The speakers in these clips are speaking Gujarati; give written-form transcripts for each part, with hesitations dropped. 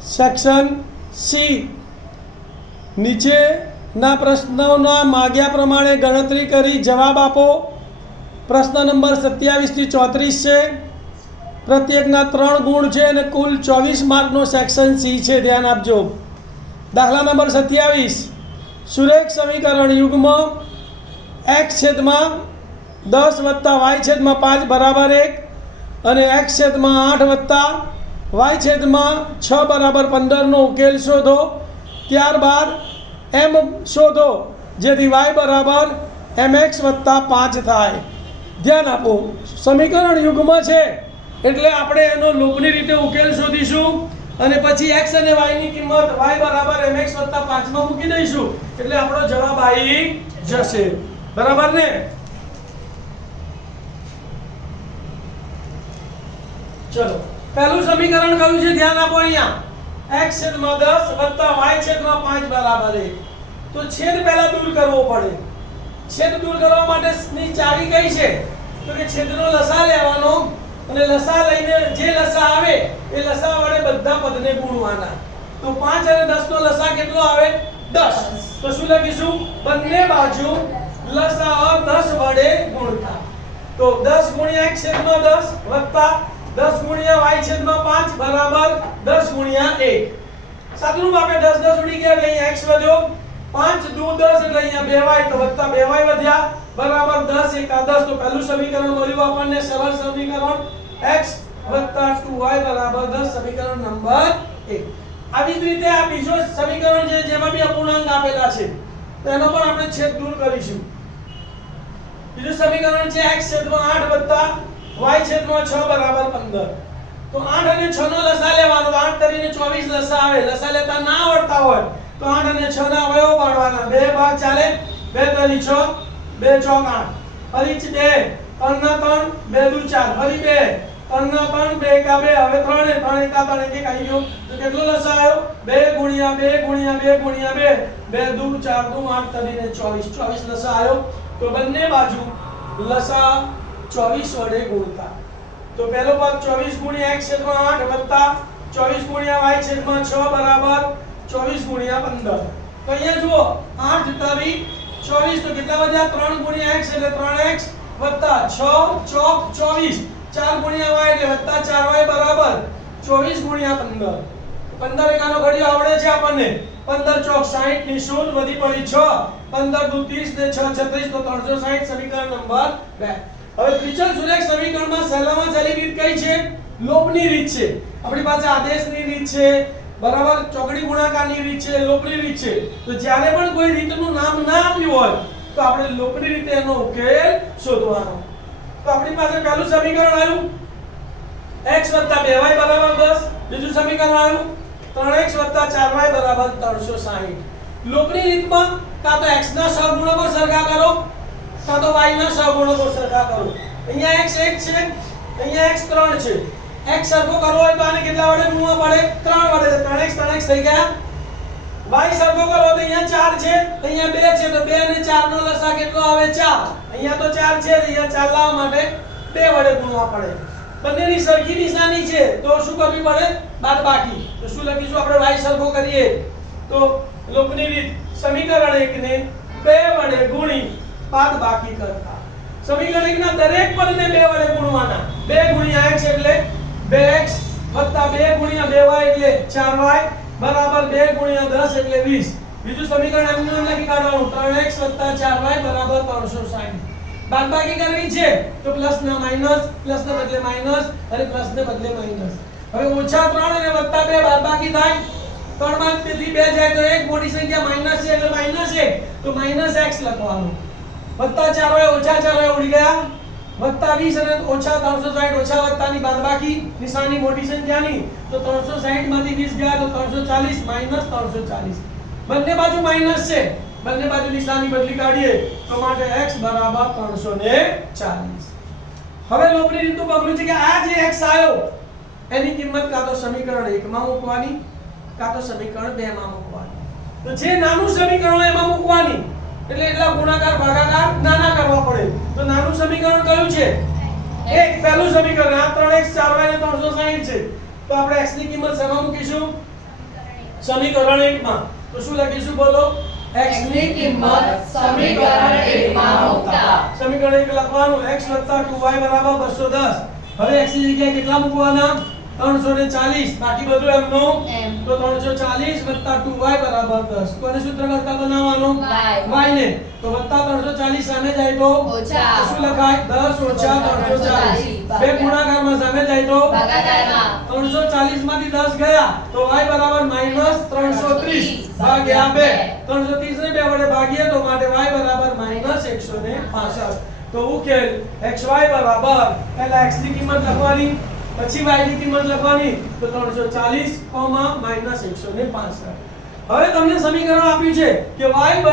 સેક્શન સી નીચેના પ્રશ્નોના માગ્યા પ્રમાણે ગણતરી કરી જવાબ આપો. પ્રશ્ન નંબર 27 થી 34 છે. પ્રત્યેકના 3 ગુણ છે અને કુલ 24 માર્કનો સેક્શન સી છે. ધ્યાન આપજો. દાખલા નંબર 27. સુરેખ સમીકરણ યુગ્મ x છેદમાં 10 વત્તા y છેદમાં 5 બરાબર 1 અને x છેદમાં 8 વત્તા y છેદમાં 6 બરાબર 15 નો ઉકેલ શોધો. ત્યારબાદ m શોધો જેથી y બરાબર mx વત્તા 5 થાય. ધ્યાન આપો. સમીકરણ યુગ્મ છે એટલે આપણે એનો લોભની રીતે ઉકેલ શોધીશું અને પછી x અને y ની કિંમત y બરાબર mx વત્તા 5 માં મૂકી દઈશું એટલે આપણો જવાબ આવી જશે. બરાબર ને? ચલો પહેલું સમીકરણ કયું છે ધ્યાન આપો. અહીંયા x છેદમાં 10 વત્તા y છેદમાં 5 બરાબર 1. તો છેદ પહેલા દૂર કરવો પડે. છેદ દૂર કરવા માટે ની ચાવી કઈ છે? તો કે છેદનો લસા લેવાનો અને લસા લઈને જે લસા આવે એ લસા વડે બધા પદને ગુણવાના. તો 5 અને 10 નો લસા કેટલો આવે? 10. તો શું લખીશું? બંને બાજુ લસા 10 વડે ગુણતા. તો 10 ગુણ્યા x છેદમાં 10 વત્તા 10 ગુણ્યા y છેદમાં 5 બરાબર 10 ગુણ્યા 1. સાતનું આપણે 10 10 ઉડી ગયા એટલે અહીંયા x વધ્યો. 5 દુ 10 એટલે અહીંયા 2y તો વત્તા 2y વધ્યા બરાબર 10 1 10. તો પહેલું સમીકરણ મળ્યું આપણને સરળ સમીકરણ x વત્તા 2y બરાબર 10 સમીકરણ નંબર 1. આવી જ રીતે આ બીજો સમીકરણ છે જેમાં બી અપૂર્ણાંક આપેલા છે તો એનો પણ આપણે છેદ દૂર કરીશું. બીજું સમીકરણ છે x છેદમાં 8 વત્તા y છેદમાં 6 બરાબર 15. તો 8 અને 6 નો લસા લેવાનો. 8 તરીને 24 લસા આવે. લસા લેતા ના આવડતા હોય તો 8 અને 6 ના અવયવો પાડવાના. 2 ભાગ ચાલે. 2 તરી 6 2 ચોક 8 ફરી 2 3 ના 3 2 દુ 4 ફરી 2 3 ના 3 2 એકા 2 હવે 3 3 એકા 3 એક આવી ગયો. તો કેટલો લસા આવ્યો? 2 ગુણ્યા 2 ગુણ્યા 2 ગુણ્યા 2 2 દુ 4 દુ 8 તરીને 24 24 લસા આવ્યો. તો બંને બાજુ લસા 24 વડે ગુણતા. તો પહેલો પદ 24 ગુણ્યા x છેદમાં 8 વત્તા 24 ગુણ્યા y છેદમાં 6 બરાબર 24 ગુણ્યા 15. તો અહીંયા જુઓ 8 તરી 24 તો કેટલા વધ્યા? 3 ગુણ્યા x એટલે 3x વત્તા 6 ચોક 24 4 ગુણ્યા y એટલે વત્તા 4y બરાબર 24 ગુણ્યા 15. 15 એકાનો ઘડિયો આવડે છે આપણને. 15 ચોક 60 ની શૂન્ય વધી પડી 6 15 દુ 30 ને 6 36 તો 360 સમીકરણ નંબર 2. હવે ત્રિચલ સુરેખ સમીકરણમાં સહેલામાં સહેલી રીત કઈ છે? લોભની રીત છે. આપણી પાસે આદેશની રીત છે બરાબર, ચોકડી ગુણાકારની રીત છે, લોભની રીત છે. તો જ્યારે પણ કોઈ રીતનું નામ ના આપ્યું હોય તો આપણે લોભની રીતે એનો ઉકેલ શોધવાનો. તો આપણી પાસે પહેલું સમીકરણ આવ્યું x 2y બરાબર 10. બીજું સમીકરણ આવ્યું 3x 4y બરાબર 360. લોભની રીતમાં કાં તો x ના સહગુણકો સરખા કરો કાં તો y ના સહગુણકો સરખા કરો. અહીંયા x 1 છે, અહીંયા x 3 છે. x સરખો કરવો હોય તો આને કેટલા વડે ગુણવા પડે? 3 વડે. 3x 3x થઈ ગયા. y સરખો કરવો તો અહીંયા 4 છે, અહીંયા 2 છે તો 2 અને 4 નો લસા કેટલો આવે? 4. અહીંયા તો 4 છે, અહીંયા 4 લાવવા માટે 2 વડે ગુણવા પડે. બંનેની સરખી નિશાની છે તો શું કરવી પડે? બાદબાકી. તો શું લખીશું આપણે? y સરખો કરીએ તો લોભની રીત સમીકરણ 1 ને 2 વડે ગુણી બાદબાકી કરતા. સમીકરણ 1 ના દરેક પદને 2 વડે ગુણવાના. 2 ગુણ્યા x એટલે 2x વત્તા 2 ગુણ્યા 2y એટલે 4y બરાબર 2 ગુણ્યા 10 એટલે 20. બીજું સમીકરણ એમનું એમ લખી કાઢવાનું 3x 4y બરાબર 360. બાદબાકી કરવી છે તો પ્લસ ના માઈનસ, પ્લસ ને બદલે માઈનસ અને પ્લસ ને બદલે માઈનસ. હવે ઓછા 3 અને વત્તા 2 બાદબાકી થાય. 3 માંથી 2 જાય તો એક મોટી સંખ્યા માઈનસ છે એટલે માઈનસ 1 તો માઈનસ x લખવાનું. વત્તા 4y ઓછા 4y ઉડી ગયા. વત્તા 20 અને ઓછા 360 ઓછા વત્તાની બાદબાકી નિશાની મોટી સંખ્યાની તો 360 માંથી 20 ગયા તો 340 માઈનસ 340. બંને બાજુ માઈનસ છે. બંને બાજુ નિશાની બદલી કાઢીએ તો માટે x બરાબર 340. હવે લોભની રીતનું પગલું છે કે આ જે x આવ્યો એની કિંમત કાં તો સમીકરણ 1 માં મૂકવાની કાં તો સમીકરણ 2 માં મૂકવાની. તો જે નાનું સમીકરણ હોય એમાં મૂકવાની. એટલે એટલા ગુણાકાર ભાગાકાર નાના કરવા પડે. તો નાનું સમીકરણ કયું છે? એક પહેલું સમીકરણ. આ 3x 4y ને 360 છે તો આપણે x ની કિંમત શેમાં મૂકીશું? સમીકરણ 1 માં તો શું લખીશું બોલો x ની કિંમત સમીકરણ 1 માં મૂકતા સમીકરણ 1 લખવાનું x + 2y = 210 હવે x ની જગ્યાએ કેટલા મૂકવાના 340 બાકી બધું એમનું એમ. તો 340 + 2y = 10 કોને સૂત્ર કરતા બનાવવાનું y. y ને તો વત્તા 340 સામે જાય તો ઓછા. તો શું લખાય 10 - 340 બે ગુણાકારમાં સામે જાય તો ભાગાકારમાં 340 માંથી 10 ગયા તો y = -330 ભાગ્યા 2 330 ને 2 વડે ભાગીએ તો માટે y = -165 તો ઉકેલ xy બરાબર પહેલા x ની કિંમત લખવાની પછી y ની કિંમત લખવાની તો 340, -165 હવે તમને સમીકરણ આપ્યું છે કે y =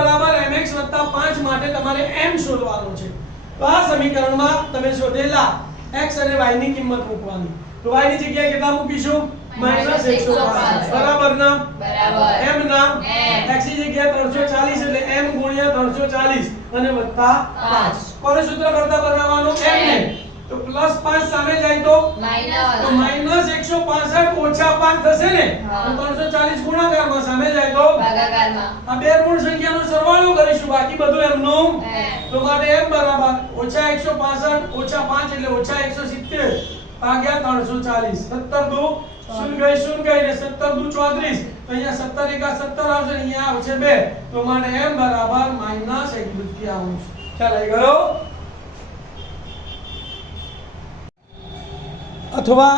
mx + 5 માટે તમારે m શોધવાનું છે તો આ સમીકરણમાં તમે શોધેલા x અને y ની કિંમત મૂકવાની તો y ની જગ્યાએ કેટલા મૂકીશું -165 બરાબર ના બરાબર m ના M. x ની જગ્યાએ 340 એટલે m * 340 અને વત્તા 5 કોને સૂત્ર કરતા બનાવવાનું m ને તો +5 સામે જાય તો -165 ઓછા 5 થશે ને હા. તો 340 ગુણાકારમાં સામે જાય તો ભાગાકારમાં આ બે ઋણ સંખ્યાનો સરવાળો કરીશું બાકી બધું એમનું M. તો માટે m બરાબર -165 ઓછા 5 એટલે -170 ભાગ્યા 340 17 દુ શૂન્ય ગઈ ને 17 દુ 34 તો અહીંયા 17 એકા 17 આવશે ને અહીંયા આવશે 2 તો માટે m બરાબર -1 ખ્યાલ આવી ગયો अथवा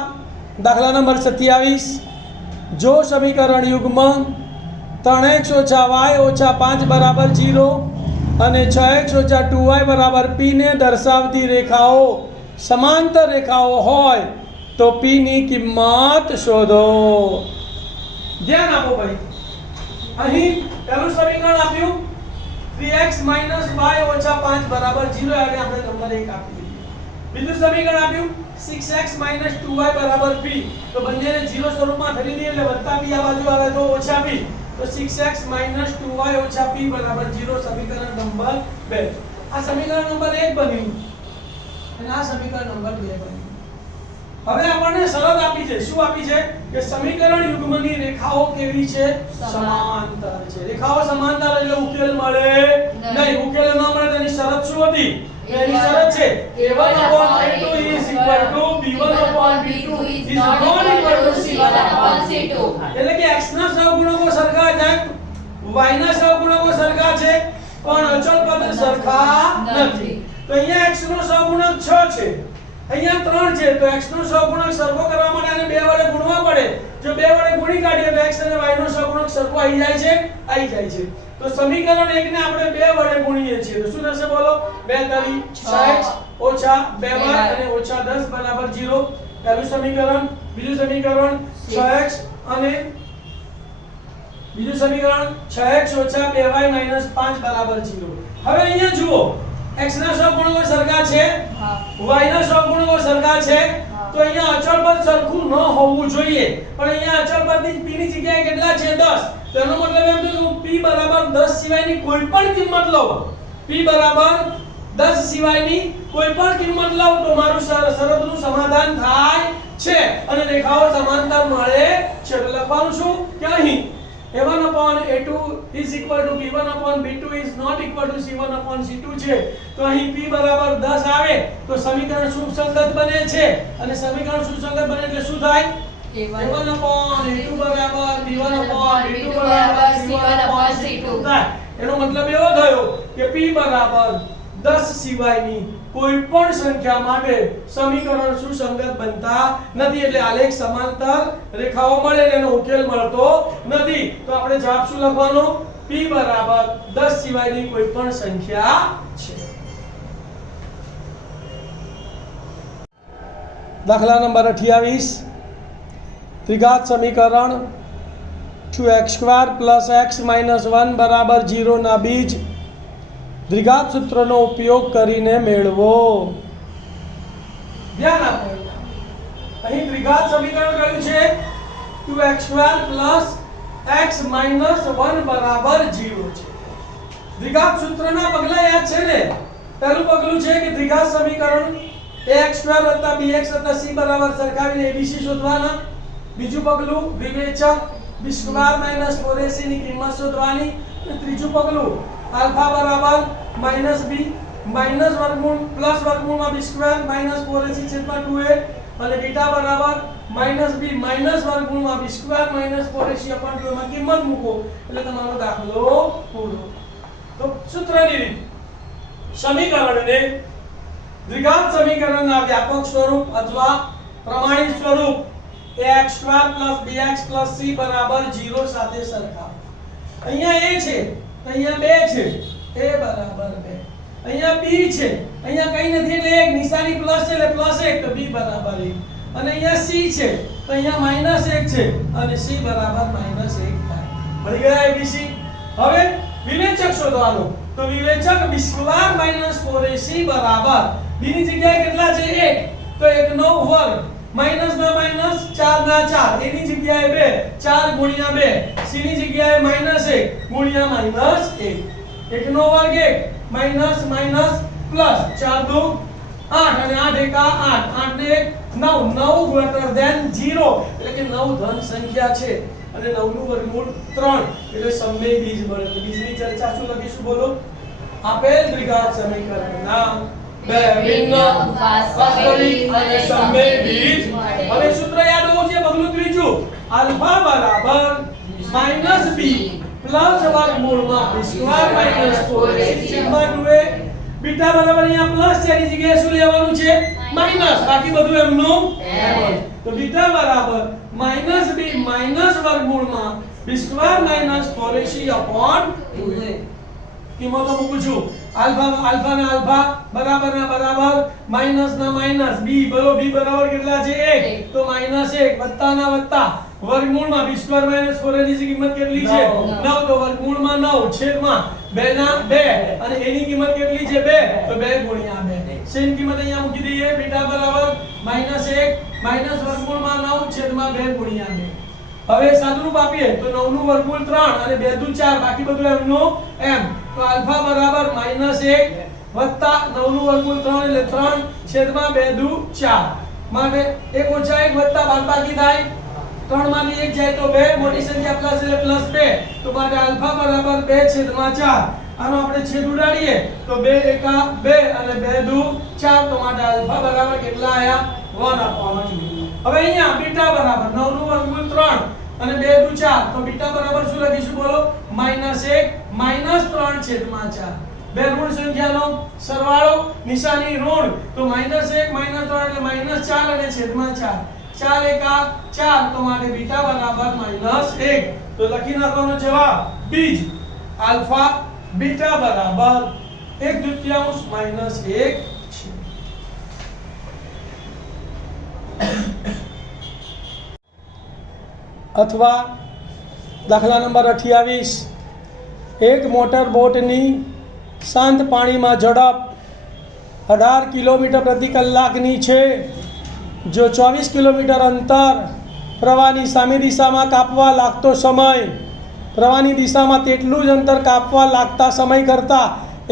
दाखला नंबर 27 जो समीकरण युग्म 3x - y - 5 = 0 અને 6x - 2y = p ને દર્શાવતી રેખાઓ સમાંતર રેખાઓ હોય તો p ની કિંમત શોધો ધ્યાન આપો ભાઈ અહીં પહેલું સમીકરણ આપ્યું 3x - y - 5 = 0 એટલે આપણે નંબર 1 આપી દીધું બીજું સમીકરણ આપ્યું 6x - 2y = p તો બંનેને 0 સ્વરૂપમાં ફેરવી દઈએ એટલે વત્તા p આ બાજુ આવે તો ઓછા p તો 6x - 2y - p = 0 સમીકરણ નંબર 2 આ સમીકરણ નંબર 1 બન્યું અને આ સમીકરણ નંબર 2 બન્યું હવે આપણને શરત આપી છે શું આપી છે કે સમીકરણ યુગ્મની રેખાઓ કેવી છે સમાંતર છે રેખાઓ સમાંતર એટલે ઉકેલ મળે નહીં ઉકેલ ન મળે તેની શરત શું હતી એની શરત છે a1/a2 is equal to b1/b2 is not equal to c1/c2 એટલે કે x ના સહગુણકો સરખા છે y ના સહગુણકો સરખા છે પણ અચળ પદ સરખા નથી તો અહીંયા x નો સહગુણક 6 છે અહીંયા 3 છે તો x નો સહગુણક સરખો કરવા માટે આને 2 વડે ગુણવા પડે જો 2 વડે ગુણી કાઢીએ તો x અને y નો સહગુણક સરખો આવી જાય છે તો સમીકરણ 1 ને આપણે 2 વડે ગુણીએ છીએ તો શું થશે બોલો 2 તરી 6x ઓછા 2y અને ઓછા 10 બરાબર 0 પહેલું સમીકરણ બીજું સમીકરણ 6x અને બીજું સમીકરણ 6x ઓછા 2y - 5 બરાબર 0 હવે અહીંયા જુઓ x ના સહગુણકો સરખા છે y ના સહગુણકો સરખા છે તો અહીંયા અચળ પદ સરખું ન હોવું જોઈએ પણ અહીંયા અચળ પદની p ની જગ્યાએ કેટલા છે 10 તેનો મતલબ એમ છે કે હું p બરાબર 10 સિવાયની કોઈ પણ કિંમત લઉં p બરાબર 10 સિવાયની કોઈ પણ કિંમત લઉં તો મારું શરતનું સમાધાન થાય છે અને રેખાઓ સમાંતર મળે છે તો લખવાનું શું કે અહીં a1/a2 is equal to b1/b2 is not equal to c1/c2 છે તો અહીં p બરાબર 10 આવે તો સમીકરણ સુસંગત બને છે અને સમીકરણ સુસંગત બને એટલે શું થાય a1/a2 બરાબર b1/b2 બરાબર c1/c2 થાય એનો મતલબ એવો થયો કે p બરાબર 10 સિવાયની કોઈ પણ સંખ્યા માટે સમીકરણ સુસંગત બનતા નથી એટલે આલેખ સમાંતર રેખાઓ મળે એનો ઉકેલ મળતો નથી તો આપણે જવાબ શું લખવાનો p બરાબર 10 સિવાયની કોઈ પણ સંખ્યા છે દાખલા નંબર 28 ત્રિઘાત સમીકરણ 2x² + x - 1 = 0 ના બીજ દ્વિઘાત સૂત્રનો ઉપયોગ કરીને મેળવો ધ્યાન આપો અહીં દ્વિઘાત સમીકરણ કયું છે 2x² + x - 1 = 0 છે દ્વિઘાત સૂત્રના પગલા યાદ છે ને પહેલું પગલું છે કે દ્વિઘાત સમીકરણ ax² + bx + c બરાબર સરખાવીને abc શોધવાના બીજું પગલું વિવેચક b સ્ક્વેર માઈનસ 4ac ની કિંમત શોધવાની. અને ત્રીજું પગલું આલ્ફા બરાબર માઈનસ b માઈનસ વર્ગમૂળ પ્લસ વર્ગમૂળમાં b સ્ક્વેર માઈનસ 4ac છેદમાં 2a અને બીટા બરાબર માઈનસ b માઈનસ વર્ગમૂળમાં b square minus 4ac upon 2 માં કિંમત મૂકો એટલે તમારો દાખલો પૂરો. તો સૂત્રની રીત સમીકરણને દ્વિઘાત સમીકરણના વ્યાપક સ્વરૂપ અથવા પ્રમાણિત સ્વરૂપ ax² bx c બરાબર 0 સાથે સરખાવો. અહીંયા a છે અહીંયા 2 છે a બરાબર 2. અહીંયા b છે અહીંયા કઈ નથી એટલે 1 નિશાની પ્લસ છે એટલે +1 તો b બરાબર 1. અને અહીંયા c છે તો અહીંયા -1 છે અને c બરાબર -1 થાય. મળી ગયા abc. હવે વિવેચક શોધવાનો તો વિવેચક b સ્ક્વેર માઈનસ 4ac બરાબર b ની જગ્યાએ કેટલા છે 1 તો 1 નો વર્ગ માઈનસ ના માઈનસ 4 ના 4 a ની જગ્યાએ 2 4 ગુણ્યા 2 c ની જગ્યાએ -1 ગુણ્યા -1 1 નો વર્ગ 1 માઈનસ માઈનસ પ્લસ 4 2 8 અને 8 એકા 8 8 ને 1 9 ગ્રેટર ધેન 0 એટલે કે 9 ધન સંખ્યા છે અને 9 નું વર્ગમૂળ 3 એટલે સમમેય બીજ મળે. તો બીજની ચર્ચા શું લખીશું બોલો. આપેલ દ્વિઘાત સમીકરણના બે ભિન્ન વાસ્તવિક અને સમમેય બીજ. હવે સૂત્ર યાદ હોવું છે. પગલું ત્રીજું આલ્ફા બરાબર -b પ્લસ વર્ગમૂળમાં b સ્ક્વેર માઈનસ 4ac છેદમાં 2a બીટા બરાબર અહીંયા પ્લસ છે એની જગ્યાએ શું લેવાનું છે માઈનસ બાકી બધું એમનું એમ. તો બીટા બરાબર -b માઈનસ વર્ગમૂળમાં b square minus 4ac upon 2a. કિંમતો મૂકું છું. આલ્ફા ના આલ્ફા બરાબર ના બરાબર માઈનસ ના માઈનસ b બરાબર કેટલા છે 1 તો -1 વત્તા ના વત્તા વર્ગમૂળમાં b સ્ક્વેર માઈનસ 4ac ની કિંમત કેટલી છે 9 તો વર્ગમૂળમાં 9 છેદમાં 2 ના 2 અને a ની કિંમત કેટલી છે 2 તો 2 ગુણ્યા 2 સેમ કિંમત અહીંયા મૂકી દઈએ. બીટા બરાબર -1 માઈનસ વર્ગમૂળમાં 9 છેદમાં 2 ગુણ્યા 2. હવે સાદુરૂપ આપીએ તો 9 નું વર્ગમૂળ 3 અને 2 દુ 4 બાકી બધું એમનું એમ. તો આલ્ફા બરાબર -1 વત્તા 9 નું વર્ગમૂળ 3 એટલે 3 છેદમાં 2 દુ 4 માટે 1 ઓછા 1 વત્તા બાદબાકી થાય 3 માંથી 1 જાય તો 2 મોટી સંખ્યા પ્લસ એટલે +2 તો માટે આલ્ફા બરાબર 2 છેદમાં 4. આનો આપણે છેદ ઉડાડીએ તો 2 એકા 2 અને 2 દુ 4 તો માટે આલ્ફા બરાબર કેટલા આયા 1 અપોન 2. હવે અહીંયા બીટા બરાબર 9 નું વર્ગમૂળ 3 અને 2 દુ 4 તો બીટા બરાબર શું લખીશું બોલો -1 -3 છેદમાં 4. બે ઋણ સંખ્યાનો સરવાળો નિશાની ઋણ તો -1 -3 એટલે -4 અને છેદમાં 4 4 એકા 4 તો માટે બીટા બરાબર -1 તો લખી નાખવાનો જવાબ બીજ આલ્ફા બીટા બરાબર 1/2 -1 છે. અથવા દાખલા નંબર 28 એક મોટર બોટની શાંત પાણીમાં ઝડપ 18 કિલોમીટર પ્રતિ કલાકની છે. જો 24 કિલોમીટર અંતર પ્રવાહની સામી દિશામાં કાપવા લાગતો સમય પ્રવાહની દિશામાં તેટલું જ અંતર કાપવા લાગતા સમય કરતાં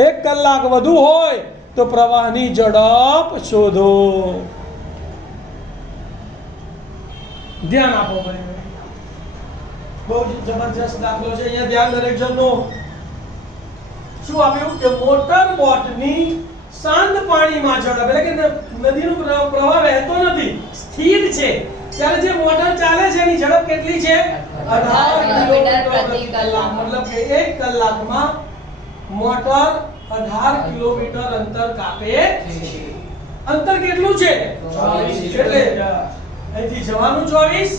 1 કલાક વધુ હોય તો પ્રવાહની ઝડપ શોધો. ધ્યાન આપો ભાઈ. બહુ જબરજસ્ત દાખલો છે. અહીંયા ધ્યાન દરેક જણનો. શું આપ્યું કે મોટર બોટની શાંત પાણીમાં ઝડપ એટલે કે નદીનો પ્રવાહ વહેતો નથી સ્થિર છે ત્યારે જે મોટર ચાલે છે એની ઝડપ કેટલી છે 18 કિલોમીટર પ્રતિ કલાક. મતલબ કે 1 કલાકમાં મોટર 18 કિલોમીટર અંતર કાપે છે. અંતર કેટલું છે 24 એટલે અહીંથી જવાનું 24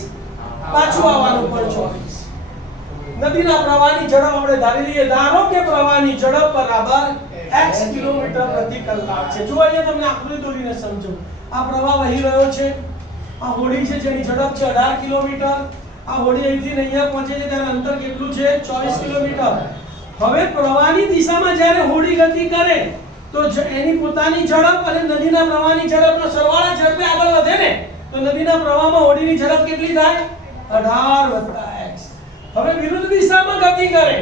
પાછું આવવાનું પણ 24. નદીના પ્રવાહની ઝડપ આપણે ધારી લઈએ. ધારો કે પ્રવાહની ઝડપ બરાબર x કિલોમીટર પ્રતિ કલાક છે. જો અહીંયા તમને આકૃતિ દોરીને સમજો. આ પ્રવાહ વહી રહ્યો છે. આ હોડી છે જેની ઝડપ છે 18 કિલોમીટર. આ હોડી અહીંથી અહીંયા પહોંચે છે ત્યારે અંતર કેટલું છે 24 કિલોમીટર. હવે પ્રવાહની દિશામાં જ્યારે હોડી ગતિ કરે તો એની પોતાની ઝડપ અને નદીના પ્રવાહની ઝડપનો સરવાળો ઝડપે આગળ વધે ને તો નદીના પ્રવાહમાં હોડીની ઝડપ કેટલી થાય 18 + x. હવે વિરુદ્ધ દિશામાં ગતિ કરે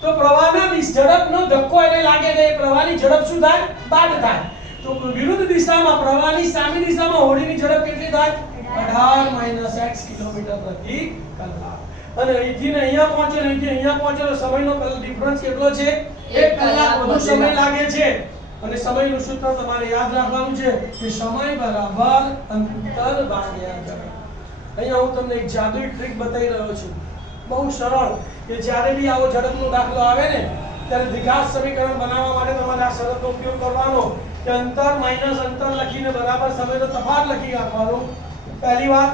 તો પ્રવાહના ઝડપનો ધક્કો એને લાગે ને પ્રવાહની ઝડપ શું થાય બાદ થાય. તો વિરુદ્ધ દિશામાં પ્રવાહની સામી દિશામાં હોડીની ઝડપ કેટલી થાય 18 - x કિલોમીટર પ્રતિ કલાક. અને અહીંથી ને અહીંયા પહોંચે ને અહીંથી અહીંયા પહોંચે તો સમયનો ડિફરન્સ કેટલો છે? 1 કલાક વધુ સમય લાગે છે. અને સમયનું સૂત્ર તમારે યાદ રાખવાનું છે કે સમય બરાબર અંતર ભાગ્યા ઝડપ. અહીંયા હું તમને એક જાદુઈ ટ્રીક બતાવી રહ્યો છું, બહુ સરળ, કે જ્યારે બી આવો ઝડપનો દાખલો આવે ને ત્યારે દ્વિઘાત સમીકરણ બનાવવા માટે તમારે આ શરતનો ઉપયોગ કરવાનો કે અંતર માઈનસ અંતર લખીને બરાબર સમયનો તફાવત લખી નાખવાનો. પહેલી વાર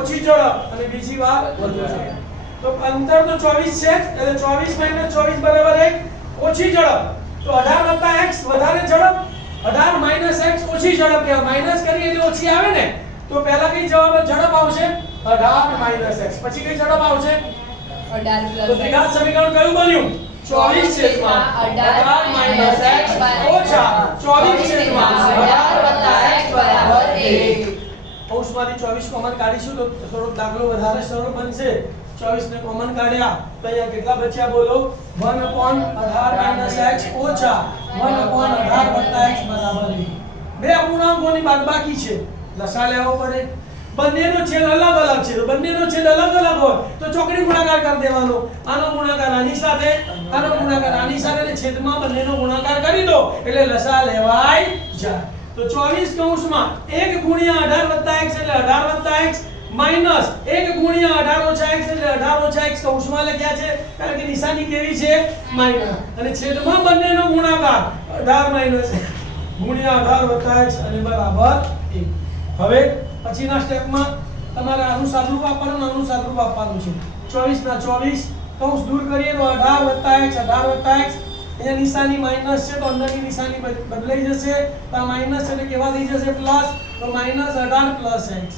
ઓછી ઝડપ અને બીજી વાર વધુ ઝડપ. તો અંતર તો 24 છે એટલે 24 માઈનસ 24 બરાબર 1. ઓછી ઝડપ તો 18 x વધારે ઝડપ, 18 માઈનસ x ઓછી ઝડપ. કે માઈનસ કરીએ એટલે ઓછી આવે ને, તો પહેલા કઈ જવાબ ઝડપ આવશે? 18 માઈનસ x. પછી કઈ ઝડપ આવશે? 18 તો દ્વિઘાત સમીકરણ કયું બન્યું? 24 છેદમાં 18 માઈનસ x ઓછા 24 છેદમાં 18 x બરાબર 1. કૌંસમાંથી 24 કોમન કાઢીશું તો થોડો દાખલો વધારે સરળ બનશે. 24 ને કોમન કાઢ્યા તો અહીંયા કેટલા બચ્યા બોલો? 1/18 x ઓછા 1/18 x બરાબર 1. બે અપૂર્ણાંકોની બાદબાકી છે, લસા લેવો પડે. બંનેનો છેદ અલગ અલગ છે, તો બંનેનો છેદ અલગ અલગ હોય તો ચોકડી ગુણાકાર કરી દેવાનો. આનો ગુણાકાર આની સાથે, આનો ગુણાકાર આની સાથે, અને છેદમાં બંનેનો ગુણાકાર કરી દો એટલે લસા લેવાય જાય. તો 24 કૌંસમાં 1 ગુણ્યા 18 x એટલે 18 x માઈનસ 1 ગુણ્યા 18 x એટલે 18 x કૌંસમાં લખ્યા છે કારણ કે નિશાની કેવી છે? માઈનસ. અને છેદમાં બંનેનો ગુણાકાર 18 માઈનસ ગુણ્યા 18 x અને બરાબર 1. હવે પછીના સ્ટેપમાં તમારે આનું સાદુરૂપ આપવાનું, આનું સાદુરૂપ આપવાનું છે. 24 ના 24 કૌંસ દૂર કરીએ તો 18 x 18 x. અહીંયા નિશાની માઈનસ છે તો અંદરની નિશાની બદલાઈ જશે, તો આ માઈનસ એટલે કેવા થઈ જશે? પ્લસ. તો માઈનસ 18 પ્લસ x.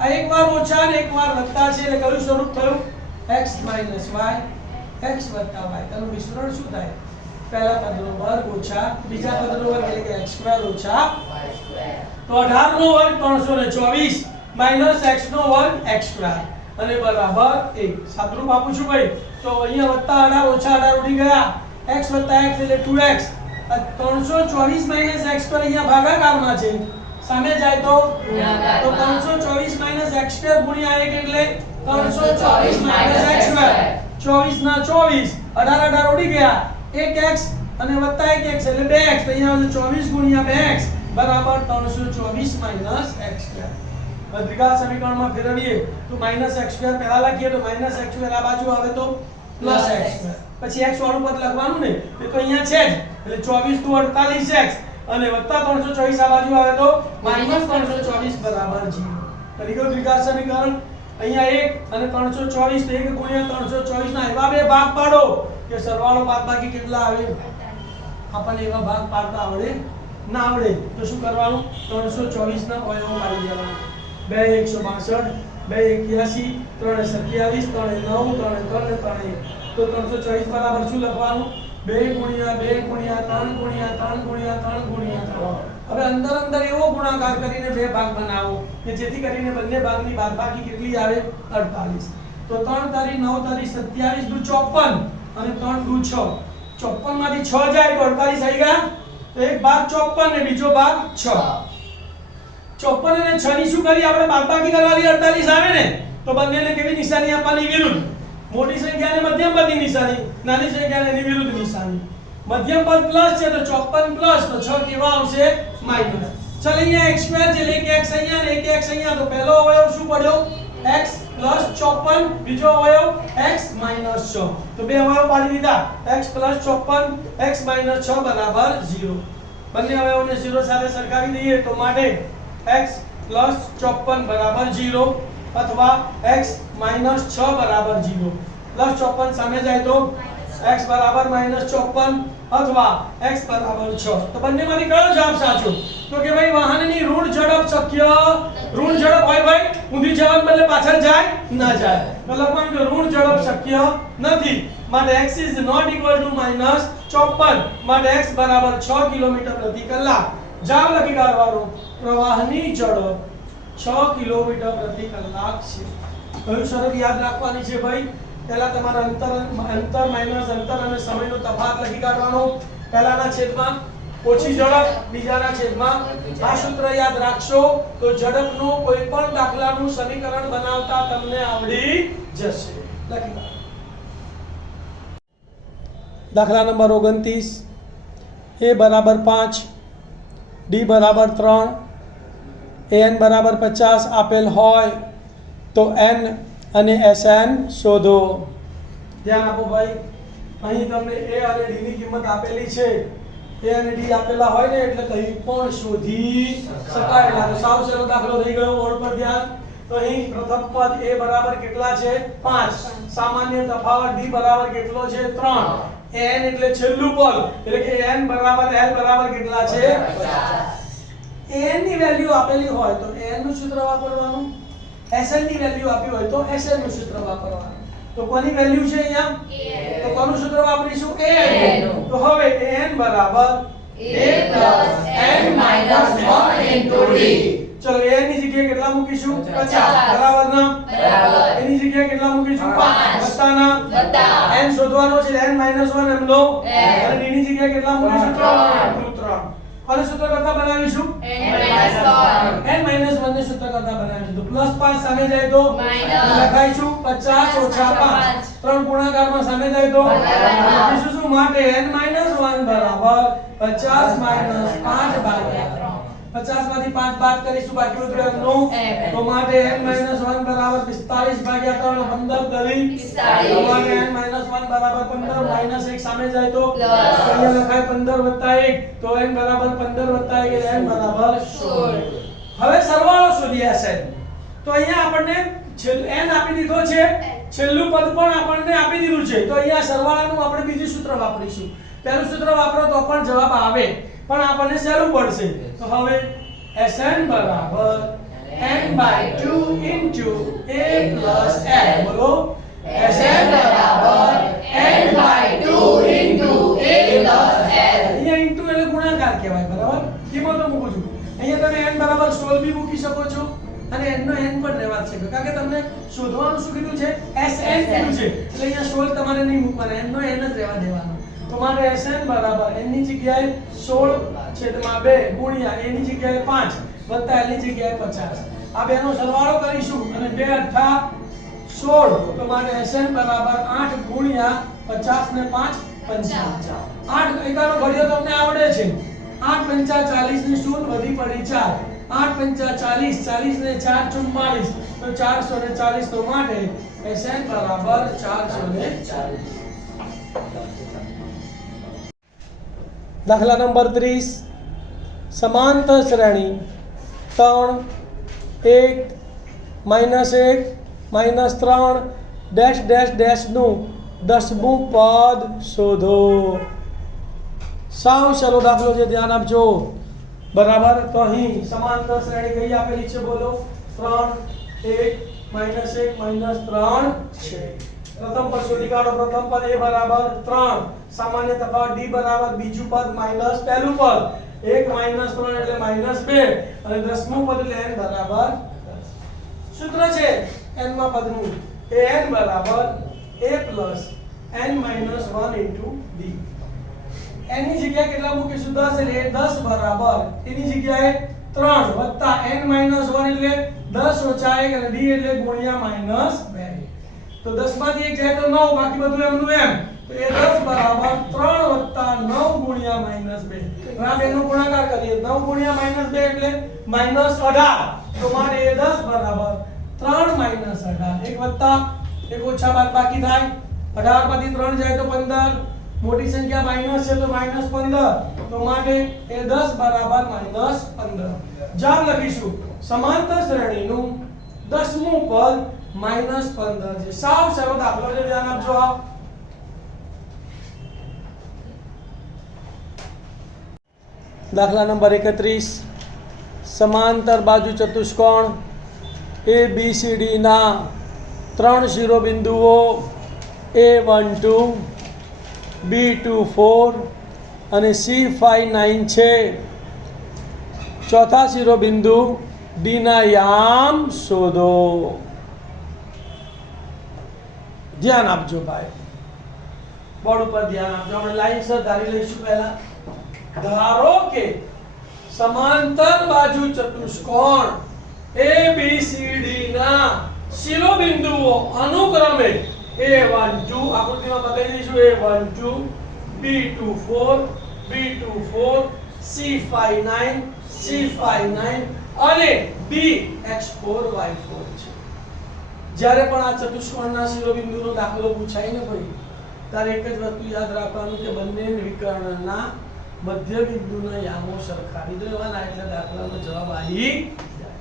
આ એક વાર ઓછા અને એક વાર વત્તા છે એટલે કયું સ્વરૂપ થયું? x માઈનસ y x વત્તા y. તેનું વિસ્તરણ શું થાય? પહેલા પદનો વર્ગ ઓછા બીજા પદનો વર્ગ એટલે કે x² ઓછા y². તો 18 નો વર્ગ 324 માઈનસ x નો વર્ગ x² અને બરાબર 1. સાદુરૂપ આપું છું ભાઈ. તો અહીંયા વત્તા 18 ઓછા 18 ઉડી ગયા, x વત્તા x એટલે 2x. 324 માઈનસ x² અહીંયા ભાગાકારમાં છે, સામે જાય તો 324 માઈનસ x² ગુણ્યા 1 એટલે 324 માઈનસ x². 24 ના 24 18 18 ઉડી ગયા, 1x અને વત્તા 1x એટલે 2x. તો અહીંયા 24 ગુણ્યા 2x બરાબર 324 માઈનસ x². દ્વિઘાત સમીકરણમાં ફેરવીએ તો માઈનસ x² પહેલા લખીએ તો માઈનસ x² આ બાજુ આવે તો પ્લસ x². પછી x વાળું પદ લખવાનું ને, તો અહીંયા છે જ એટલે 24 * 48x અને વત્તા 324 આ બાજુ આવે તો માઈનસ 324 બરાબર 0. કરી ગયું દ્વિઘાત સમીકરણ. અહીંયા 1 અને 324 તો 1 ગુણ્યા 324 ના એવા બે ભાગ પાડો કે સરવાળો બાદબાકી કેટલા આવે? આપણને એવા ભાગ પાડતા આવડે ના આવડે તો શું કરવાનું? 324 ના અવયવો પાડી દેવાના. 2 162 2 81 3 27 3 9 3 3 3 તો 324 બરાબર શું લખવાનું? 2 ગુણ્યા 2 ગુણ્યા 3 ગુણ્યા 3 ગુણ્યા 3 ગુણ્યા 3. હવે અંદર અંદર એવો ગુણાકાર કરીને બે ભાગ બનાવો કે જેથી કરીને બંને ભાગની બાદબાકી કેટલી આવે? 48. તો 3 તારી 9 તારી 27 દુ 54 અને 3 દુ 6. 54 માંથી 6 જાય તો 48 આવી ગયા. તો એક ભાગ 54 ને બીજો ભાગ 6. 54 અને 6 ની શું કરી આપણે બાદબાકી કરવાની? 48 આવે ને તો બંનેને કેવી નિશાની આપવાની? વિરુદ્ધ. મોટી સંખ્યાને મધ્યમ પદની નિશાની, નાની સંખ્યાને એની વિરુદ્ધ નિશાની. મધ્યમ પદ પ્લસ છે તો 54 પ્લસ તો 6 કેવા આવશે? માઈનસ. ચાલ અહીંયા x² છે એટલે 1x અહીંયા ને 1x અહીંયા. તો પહેલો અવયવ શું પડ્યો? x પ્લસ 54, બીજો અવયવ x માઈનસ 6. તો બે અવયવ પાડી દીધા, x પ્લસ 54 x માઈનસ 6 બરાબર 0. બંને અવયવોને 0 સાથે સરખાવી દઈએ તો માટે x પ્લસ 54 બરાબર 0 અથવા x માઈનસ 6 બરાબર 0. પ્લસ 54 સામે જાય તો x બરાબર માઈનસ 54 અથવા x બરાબર 6. તો બંનેમાંથી કયો જવાબ સાચો? તો કે ભાઈ વાહનની ઋણ ઝડપ શક્ય, ઋણ ઝડપ હોય ભાઈ, ઊંધી જવાને બદલે પાછળ જાય ના જાય. તો લખવાનું કે ઋણ ઝડપ શક્ય નથી માટે x is not equal to minus 54 માટે x બરાબર 6 કિલોમીટર પ્રતિ કલાક. જવાબ લખી કાઢવાનો, પ્રવાહની ઝડપ 6 કિલોમીટર પ્રતિ કલાક છે. કયું શરત યાદ રાખવાની છે ભાઈ? પહેલા તમારા અંતર માઈનસ અંતર અને સમયનો તફાવત લખી કાઢવાનો. પહેલાના છેદમાં ઓછી ઝડપ, બીજાના છેદમાં. આ સૂત્ર યાદ રાખશો તો ઝડપનું કોઈ પણ દાખલાનું સમીકરણ બનાવતા તમને આવડી જશે. લખી લો. દાખલા નંબર 29, a બરાબર 5, d બરાબર 3, an બરાબર 50 આપેલ હોય તો n અને Sn શોધો. ધ્યાન આપો ભાઈ, અહીં તમને a અને d ની કિંમત આપેલી છે. a અને d આપેલા હોય ને એટલે કંઈ પણ શોધી શકાય. તો સાવ સરળ દાખલો થઈ ગયો. બોર્ડ પર ધ્યાન. તો અહીં પ્રથમ પદ a બરાબર કેટલા છે? 5. સામાન્ય તફાવત d બરાબર કેટલો છે? 3. n એટલે છેલ્લું પદ, એટલે કે n બરાબર l બરાબર કેટલા છે? 50. n ની વેલ્યુ આપેલી હોય તો n નું સૂત્ર વાપરવાનું, Sn ની વેલ્યુ આપી હોય તો Sn નું સૂત્ર વાપરવાનું. તો કોની વેલ્યુ છે અહીંયા? તો કોનું સૂત્ર વાપરીશું? an. તો હવે an બરાબર a + n - 1 * d. ચલો a ની જગ્યાએ કેટલા મૂકીશું? 50. બરાબર ના? બરાબર. એની જગ્યાએ કેટલા મૂકીશું? 5. વત્તાના વત્તા. n શોધવાનો છે, n - 1 એમ લો. n. અને d ની જગ્યાએ કેટલા મૂકીશું? 3. 3. અને સૂત્ર કરતા બનાવીશું n - 1. n - 1 ને સૂત્ર કરતા બનાવીશું તો +5 સામે જાય તો માઈનસ. લખાઈશું 50 - 5. 3 ગુણાકારમાં સામે જાય તો બરાબર. લખીશું શું? માટે n - 1 બરાબર 50 - 5 ભાગ્યા 50 માંથી 5 બાદ કરીશું, બાકી વધુ નું. તો માટે n - 1 બરાબર 45 ભાગ્યા 3 15 કરી 45. તો માટે n - 1 બરાબર 15 માઈનસ 1 સામે જાય તો પ્લસ. અહીંયા લખાય 15 + 1 તો n બરાબર 15 + 1 એટલે n બરાબર 16. હવે સરવાળો શોધીએ Sn. તો અહીંયા આપણને n આપી દીધો છે, છેલ્લું પદ પણ આપણને આપી દીધું છે. તો અહીંયા સરવાળાનું આપણે બીજું સૂત્ર વાપરીશું. પહેલું સૂત્ર વાપરો તો પણ જવાબ આવે, પણ આપણને સહેલું પડશે. તો હવે Sn બરાબર n/2 * a + l. બોલો. Sn બરાબર n/2 * a + l. અહીંયા ઇન્ટુ એટલે ગુણાકાર કહેવાય. બરાબર? કિંમતો મૂકું છું. અહીંયા તમે n બરાબર 16 બી મૂકી શકો છો અને n નો n પણ રહેવા છે, કારણ કે તમને શોધવાનું શું કીધું છે? Sn કીધું છે. એટલે અહીંયા 16 તમારે નહીં મૂકવાના, n નો n જ રહેવા દેવાનો. તો મારે Sn બરાબર n ની જગ્યાએ 16/2 ગુણ્યા a ની જગ્યાએ 5 વત્તા l ની જગ્યાએ 50. આ બેનો સરવાળો કરીશું અને 2 * 8 = 16. તો મારે Sn બરાબર 8 ગુણ્યા 50 ને 5 55. 8 એકાનો ઘડિયો તમને આવડે છે. 8 × 5 = 40 ની શૂન્ય વધી પડી 4. 8 × 5 = 40, 40 ને 4 = 44. તો 440. તો માટે Sn બરાબર 440. દાખલા નંબર 30, સમાંતર શ્રેણી 3 1 -1 -3 ડેશ ડેશ ડેશ નું 10મું પદ શોધો. સાવ સરળ દાખલો છે, ધ્યાન આપજો. બરાબર? તો અહીં સમાંતર શ્રેણી કઈ આપેલી છે? બોલો. 3 1 -1 -3 છે. પ્રથમ પદ શોધી કાઢો. પ્રથમ પદ a બરાબર 3, સામાન્ય તફાવત d બરાબર બીજું પદ માઈનસ પહેલું પદ. 1 - 3 એટલે -2 અને 10મું પદ એટલે n બરાબર 10. સૂત્ર છે n માં પદનું. an બરાબર a + n - 1 * d. n ની જગ્યાએ કેટલા મૂકીશું? 10 એટલે 10 બરાબર એની જગ્યાએ 3 વત્તા n - 1 એટલે 10 - 1 અને d એટલે ગુણ્યા -2. તો 10 માંથી 1 જાય તો 9, બાકી બધું એમનું એમ. તો એ 10 બરાબર 3 વત્તા 9 ગુણ્યા -2. હવે આ બેનો ગુણાકાર કરીએ. 9 ગુણ્યા -2 એટલે -18. તો મારે એ 10 બરાબર 3 - 18. એક વત્તા એક ઓછા બાદ બાકી થાય. 18 માંથી 3 જાય તો 15. મોટી સંખ્યા માઈનસ છે તો -15. તો માટે એ 10 બરાબર -15. જવાબ લખીશું. સમાંતર શ્રેણીનું 10મું પદ -15 છે. સાવ સરળ દાખલો છે, ધ્યાન આપજો. દાખલા નંબર 31, સમાંતર બાજુ ચતુષ્કોણ ABCD ના 3 શિરોબિંદુઓ A12 B24 અને C59 છે. ચોથા શિરોબિંદુ D ના યામ શોધો. ધ્યાન આપજો ભાઈ, બોર્ડ ઉપર ધ્યાન આપજો. આપણે લાઈનસર ધારી લઈશું. પહેલા ધારો કે સમાંતર બાજુ ચતુષ્કોણ ABCD ના શિરોબિંદુઓ અનુક્રમે A12 આકૃતિમાં બતાવી દઈશું A12 B24 B24 C59 C59 અને BX4 Y4 છે. જ્યારે પણ આ ચતુષ્કોણના શિરોબિંદુનો દાખલો પૂછાય ને ભાઈ ત્યારે એક જ વસ્તુ યાદ રાખવાનું કે બંને વિકર્ણના મધ્ય બિંદુના યામો સરખાવી દેવાના એટલે દાખલાનો જવાબ આવી જાય.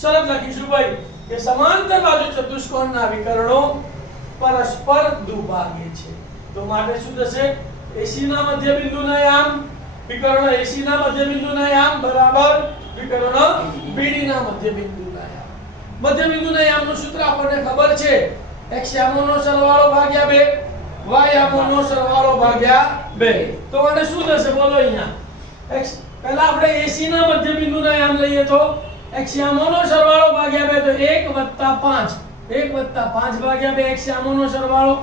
શરત લખીશું ભાઈ કે સમાંતર બાજુ ચતુષ્કોણના વિકર્ણો પરસ્પર દુભાગે છે. તો માટે શું થશે? AC ના મધ્ય બિંદુના યામ વિકર્ણ AC ના મધ્ય બિંદુના યામ બરાબર વિકર્ણ BD ના મધ્ય બિંદુના યામ. મધ્ય બિંદુના યામનું સૂત્ર આપણને ખબર છે x યામોનો સરવાળો ભાગ્યા 2 y યામોનો સરવાળો ભાગ્યા 2. તો આને શું થશે બોલો અહીંયા x પહેલા આપણે AC ના મધ્ય બિંદુના યામ લઈએ તો x યામોનો સરવાળો ભાગ્યા 2 તો 1 + 5 1 + 5 ભાગ્યા 2 x યામોનો સરવાળો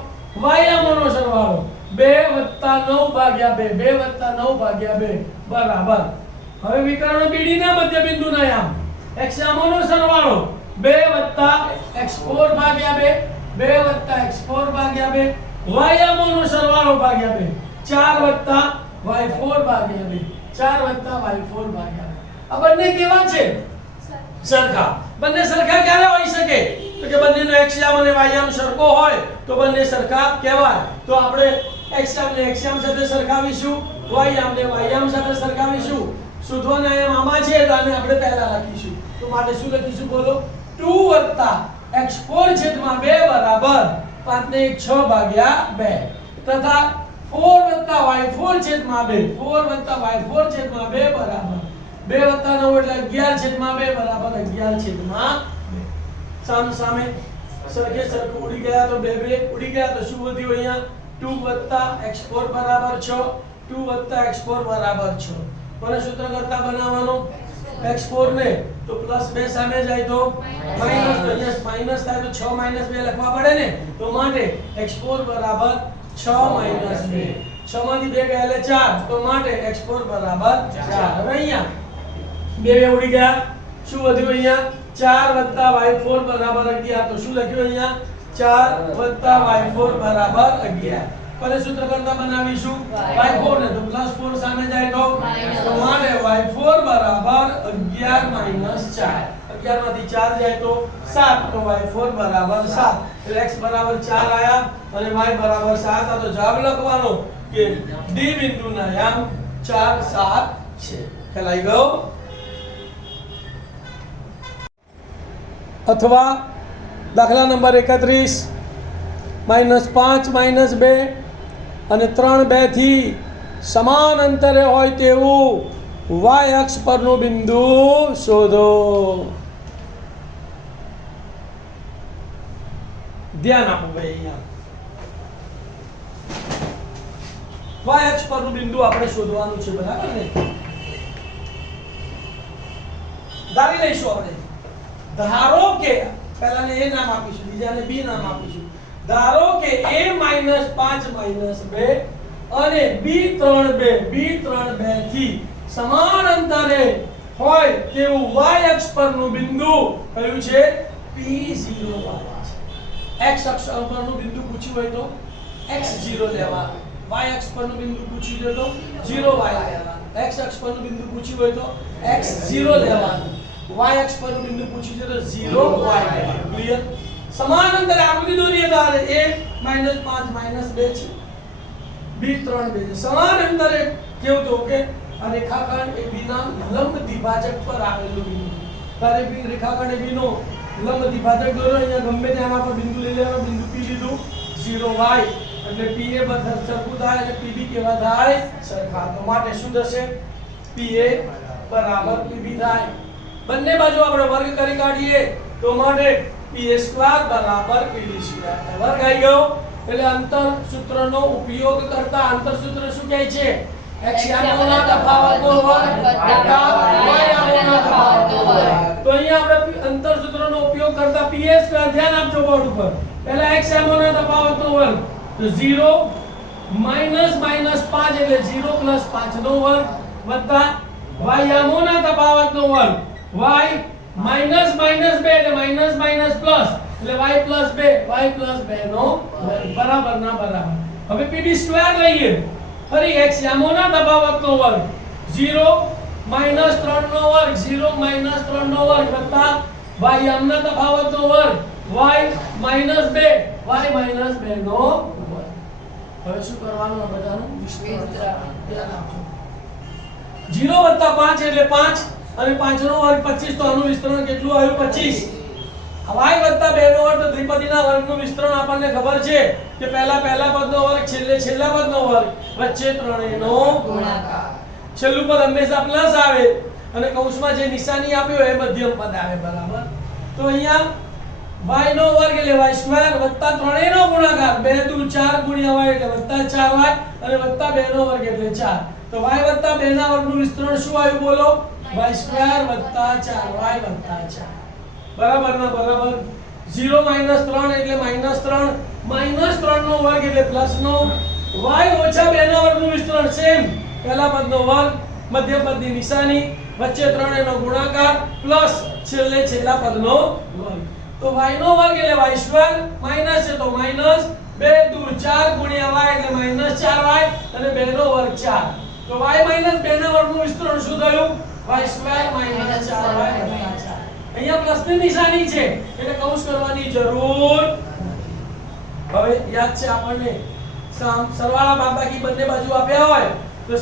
y યામોનો સરવાળો 2 + 9 ભાગ્યા 2 2 + 9 ભાગ્યા 2 બરાબર. હવે વિકર્ણ BD ના મધ્ય બિંદુના યામ x યામોનો સરવાળો 2 + x4 ભાગ્યા 2 2 + x4 ભાગ્યા 2 y યામોનો સરવાળો ભાગ્યા 2 4 + y4 ભાગ્યા 2 4 + y4 ભાગ્યા 2. આ બંને કેવા છે? સરખા. બંને સરખા ક્યારે હોઈ શકે? તો કે બંનેનો x યામ અને y યામ સરખો હોય તો બંને સરખા કહેવાય. તો આપણે x યામ ને x યામ સાથે સરખાવીશું, y યામ ને y યામ સાથે સરખાવીશું. શોધવાના યામ આમાં છે તો આને આપણે પહેલા લખીશું. તો માટે શું લખીશું બોલો? 2 + x4 છેદમાં 2 બરાબર 5 ને 1 6 ભાગ્યા 2 તથા 4 + y4 છેદમાં 2 4 + y4 છેદમાં 2 બરાબર 2 + 9 એટલે 11 છેદમાં 2 બરાબર 11 છેદમાં 2. સામ સામે સરખે સરખું ઉડી ગયા તો 2 2 ઉડી ગયા તો શું વધ્યું અહીંયા? 2 + x4 બરાબર 6 2 + x4 બરાબર 6. કોને સૂત્ર કરતા બનાવવાનો? x4 ને તો +2 સામે જાય તો માઈનસ, તો અહીંયા માઈનસ થાય તો 6 - 2 લખવા પડે ને. તો માટે x4 બરાબર 6 - 2 6 માંથી 2 ગયા એટલે 4 તો માટે x4 બરાબર 4. હવે અહીંયા 2 2 ઉડી ગયા શું વધ્યું અહીંયા? 4 + y4 બરાબર 11. તો શું લખ્યું અહીંયા? 4 + y4 બરાબર 11. કોને સૂત્ર કરતા બનાવીશું? y4 ને તો +4 સામે જાય તો માટે y4 બરાબર 11 - 4. 11 માંથી 4 જાય તો 7 તો y4 બરાબર 7. એટલે x બરાબર 4 આયા અને y બરાબર 7. આ તો જવાબ લખવાનો કે D બિંદુના યામ 4 7 છે. ખ્યાલ આવી ગયો? અથવા દાખલા નંબર 31 -5 - 2 અને 3 2 થી સમાન અંતરે હોય તેવું y અક્ષ પરનું બિંદુ શોધો. ધ્યાન આપો ભાઈ અહીંયા y અક્ષ પરનું બિંદુ આપણે શોધવાનું છે બરાબર ને. ધારી લઈશું આપણે. ધારો કે પહેલાને a નામ આપીશું બીજાને b નામ આપીશું. ધારો કે a - 5 - 2 અને b 3 2 થી સમાન અંતરે હોય તેવું y અક્ષ પરનું બિંદુ કયું છે? P0 વાળા છે. x અક્ષ પરનું બિંદુ પૂછ્યું હોય તો x0 લેવાનું, y અક્ષ પરનું બિંદુ પૂછ્યું હોય તો 0y લેવાનું, x અક્ષ પરનું બિંદુ પૂછ્યું હોય તો x0 લેવાનું, y અક્ષ પરનું બિંદુ પૂછ્યું છે તો 0y લેવાનું. ક્લિયર? સમાન અંતરે આકૃતિ દોરીએ ધારે a - 5 - 2 છે, b 3 2 છે. સમાન અંતરે કેવું તો કે આ રેખાખંડ AB ના લંબ દ્વિભાજક પર આવેલું બિંદુ. તારે બી રેખાખંડ AB નો લંબ દ્વિભાજક દોરો. અહીંયા ગમે ત્યાં આમાં પર બિંદુ લઈ લેવાનું. બિંદુ P લીધું 0y એટલે PA બધા સરખું થાય અને PB કેવા થાય? સરખા. તો માટે શું થશે? PA બરાબર PB થાય. બંને બાજુ આપણે વર્ગ કરી કાઢીએ તો માટે PA² બરાબર PD². વર્ગ આવી ગયો એટલે અંતર સૂત્રનો ઉપયોગ કરતા અંતર સૂત્ર શું કહે છે? x યામોના તફાવતનો વર્ગ વત્તા y યામોના તફાવતનો વર્ગ. તો અહીંયા આપણે અંતર સૂત્રનો ઉપયોગ કરતા PA² ધ્યાન આપજો બોર્ડ ઉપર. પહેલા x યામોના તફાવતનો વર્ગ તો 0 -5 એટલે 0 + 5 નો વર્ગ વત્તા y યામોના તફાવતનો વર્ગ y - -2 એટલે એટલે y + 2 y + 2 નો વર્ગ બરાબર ના બરાબર. હવે pd² લઈએ. ફરી x યામોના તફાવતનો વર્ગ 0 - 3 નો વર્ગ 0 - 3 નો વર્ગ વત્તા y યામના તફાવતનો વર્ગ y - 2 y - 2 નો વર્ગ. હવે શું કરવાનું આ બધાનું વિસ્તરણ ધ્યાન આપજો. 0 + 5 એટલે 5 અને 5 નો વર્ગ 25 તો આનું વિસ્તરણ કેટલું આવ્યું 25. y + 2 નો વર્ગ તો દ્વિપદીના વર્ગનું વિસ્તરણ આપણને ખબર છે કે પહેલા પદનો વર્ગ છેલ્લા પદનો વર્ગ વચ્ચે ત્રણેયનો ગુણાકાર. છેલ્લું પદ હંમેશા પ્લસ આવે અને કૌંસમાં જે નિશાની આપ્યો એ મધ્યમ પદ આવે બરાબર. તો અહીંયા y નો વર્ગ એટલે y² વત્તા ત્રણેયનો ગુણાકાર 2 × 4 × y એટલે વત્તા 4y અને વત્તા 2 નો વર્ગ એટલે 4. તો y + 2 ના વર્ગનું વિસ્તરણ શું આવ્યું બોલો y² વત્તા 4y વત્તા 4 બરાબર ના બરાબર. 0 - 3 એટલે -3 -3 નો વર્ગ એટલે પ્લસ નો y - 2 ના વર્ગનું વિસ્તરણ સેમ પહેલા પદનો વર્ગ મધ્યમ પદની નિશાની વચ્ચે ત્રણેયનો ગુણાકાર પ્લસ છેલ્લા પદનો વર્ગ. તો y નો વર્ગ એટલે y² માઈનસ છે તો માઈનસ 2 × 4 × y એટલે -4y અને 2 નો વર્ગ 4. તો y - 2 ના વર્ગનું વિસ્તરણ શું થયું y² - 4y વત્તા 4. અહીંયા પ્લસની નિશાની છે એટલે કૌંસ કરવાની જરૂર. હવે યાદ છે આપણને સરવાળા બાદબાકી બંને બાજુ આપ્યા હોય તો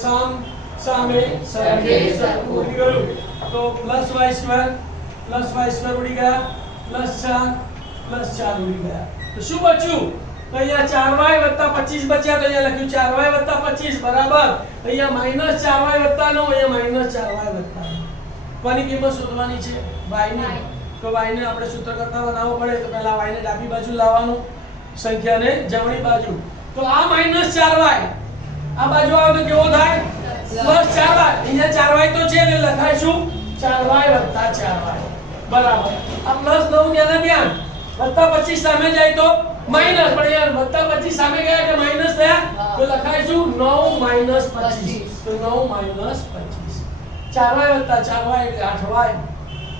સામે સરખે સરખું ઉડી ગયું તો +y² ઉડી ગયા +4 ઉડી ગયા. તો શું બચ્યું તો અહીંયા 4y + 25 બચ્યા. તો અહીંયા લખ્યું 4y + 25 બરાબર. અહીંયા -4y વત્તા 9 અહીંયા -4y વત્તા 9. કોની કિંમત શોધવાની છે y ની. તો y ને આપણે સૂત્ર કરતા બનાવવો પડે તો પહેલા y ને ડાબી બાજુ લાવવાનું સંખ્યાને જમણી બાજુ. તો આ -4y આ બાજુ આવે તો કેવો થાય +4y. અહીંયા 4y તો છે એટલે લખાય શું 4y વત્તા 4y બરાબર. આ +9 ધ્યાન વત્તા 25 સામે જાય તો માઈનસ પણ યાર વત્તા 25 સામે ગયા એટલે માઈનસ થયા તો લખાય શું 9 - 25 તો 9 - 25 4y વત્તા 4y એટલે 8y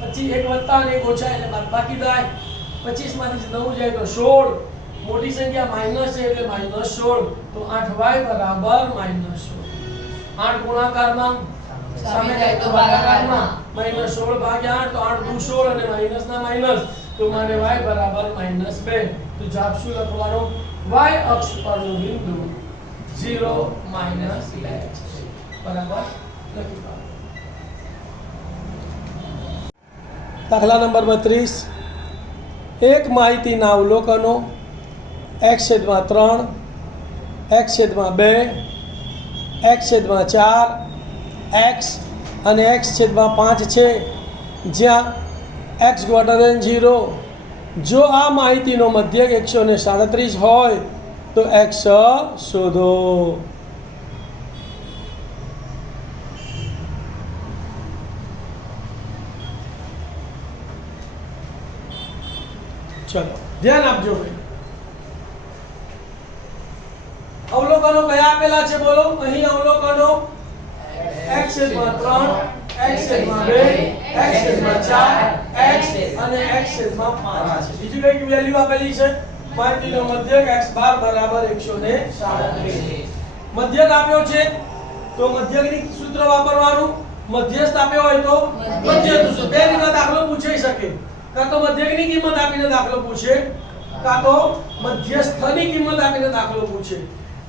પછી એક વત્તા અને એક ઓછા એટલે બાદબાકી થાય 25 માંથી 9 જાય તો 16 મોટી સંખ્યા માઈનસ છે એટલે -16 તો 8y બરાબર -16. 8 ગુણાકારમાં સામે જાય તો ભાગાકારમાં -16 ભાગ્યા 8 તો 8 દુ 16 અને માઈનસ ના માઈનસ તો મારે y બરાબર -2. તો જવાબ શું લખવાનો y અક્ષ પરનું બિંદુ 0 - 2 બરાબર લખી દો. દાખલા નંબર 32. એક માહિતીના અવલોકનો x/3 x/2 x/4 x અને x/5 છે જ્યાં x > 0. જો આ માહિતીનો મધ્યક 137 હોય તો x શોધો. ચલો ધ્યાન આપજો. અવલોકનો કયા આપેલા છે બોલો. અહીં અવલોકનો x/3 x/2 x/4 x અને x/5 છે. બીજું કઈ વેલ્યુ આપેલી છે માહિતીનો મધ્યક x12 બરાબર 137. મધ્યક આપ્યો છે તો મધ્યકની સૂત્ર વાપરવાનું. મધ્યસ્થ આપ્યો હોય તો મધ્યસ્થ સૂત્ર. બે રીતના દાખલો પૂછાઈ શકે. કાં તો મધ્યકની કિંમત આપીને દાખલો પૂછે કાં તો મધ્યસ્થની કિંમત આપીને દાખલો પૂછે.